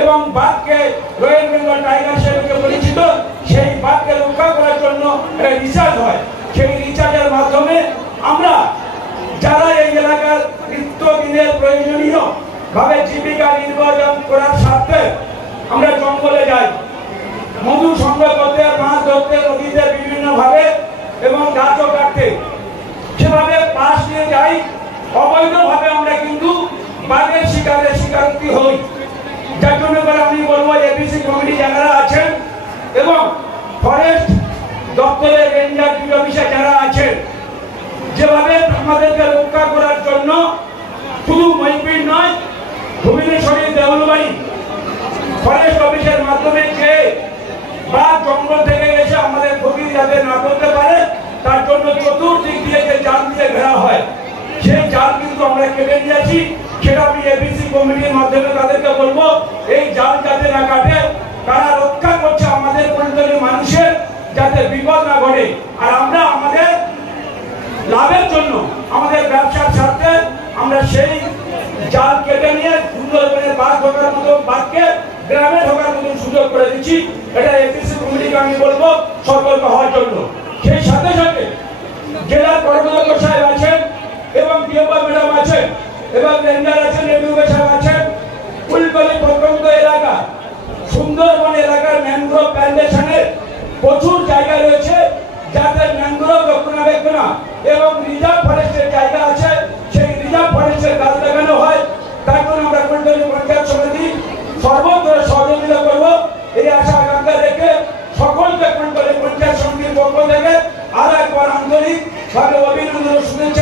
এবং বাঘকে royal Bengal tiger হিসেবে পরিচিত, সেই বাঘকে রক্ষা করার জন্য একটা রিসার্চ হয়। সেই রিসার্চের মাধ্যমে আমরা যারা এই এলাকার নিত্যদিনের প্রয়োজনীয় ভাবে জীবিকা নির্বাচন করার স্বার্থে আমরা জঙ্গলে যাই, মধু সংগ্রহ করতে, মাছ ধরতে, নদীতে বিভিন্ন ভাবে এবং গাছও কাটতে, সেভাবে পাশ নিয়ে যাই। অবৈধভাবে আমরা কিন্তু বাঘের শিকারী হই। যার জন্য করে আমি বলবো এপিসি কমিটি যারা আছেন এবং ফরেস্ট দপ্তরের রেঞ্জার অফিসার যারা আছেন, যেভাবে আমাদেরকে রক্ষা করার জন্য শুধু মহিপির নয়, ভুবনেশ্বরী দেউলবাড়ি ফরেস্ট অফিসের মাধ্যমে যে বাঘ জঙ্গল থেকে এসে আমাদের ক্ষতি যাতে না করতে পারে তার জন্য চতুর্দিক দিয়ে যে জাল দিয়ে ঘেরা হয়, সেই জাল কিন্তু আমরা কেটে নিয়েছি। সেটা আমি এপিসি কমিটির মাধ্যমে তাদেরকে বলবো এই জাল যাতে না কাটে, তারা রক্ষা করছে আমাদের পরিচয় মানুষের যাতে বিপদ না ঘটে। আর আমরা আমাদের লাভের জন্য, আমাদের ব্যবসার স্বার্থে আমরা সেই জাল কেটে নিয়ে সুন্দর করে বাঘ ঢোকার মতো, বাঘকে গ্রামে ঢোকার মতো সুযোগ করে দিচ্ছি। এটা এপিসি কমিটিকে আমি বলবো সতর্ক হওয়ার জন্য। সেই সাথে সাথে জেলার কর্মদক্ষ সাহেব আছেন এবং ডিএফও ম্যাডাম আছেন এবং রেঞ্জার আছেন, এডিও সাহেব আছেন। ফুলকলি প্রত্যন্ত এলাকা, সুন্দরবন এলাকার ম্যানগ্রোভ প্ল্যান্টেশনের প্রচুর জায়গা রয়েছে, যাতে ম্যানগ্রোভ রক্ষণাবেক্ষণ এবং রিজার্ভ ফরেস্টের জায়গা আছে, সেই রিজার্ভ ফরেস্টের গাছ লাগানো হয়। তার জন্য আমরা ফুলকলি পঞ্চায়েত সমিতি সর্বত্র সহযোগিতা করবো, এই আশা আকাঙ্ক্ষা রেখে সকলকে ফুলকলি পঞ্চায়েত সমিতির পক্ষ থেকে আরো একবার আন্তরিক ভাবে অভিনন্দন শুভেচ্ছা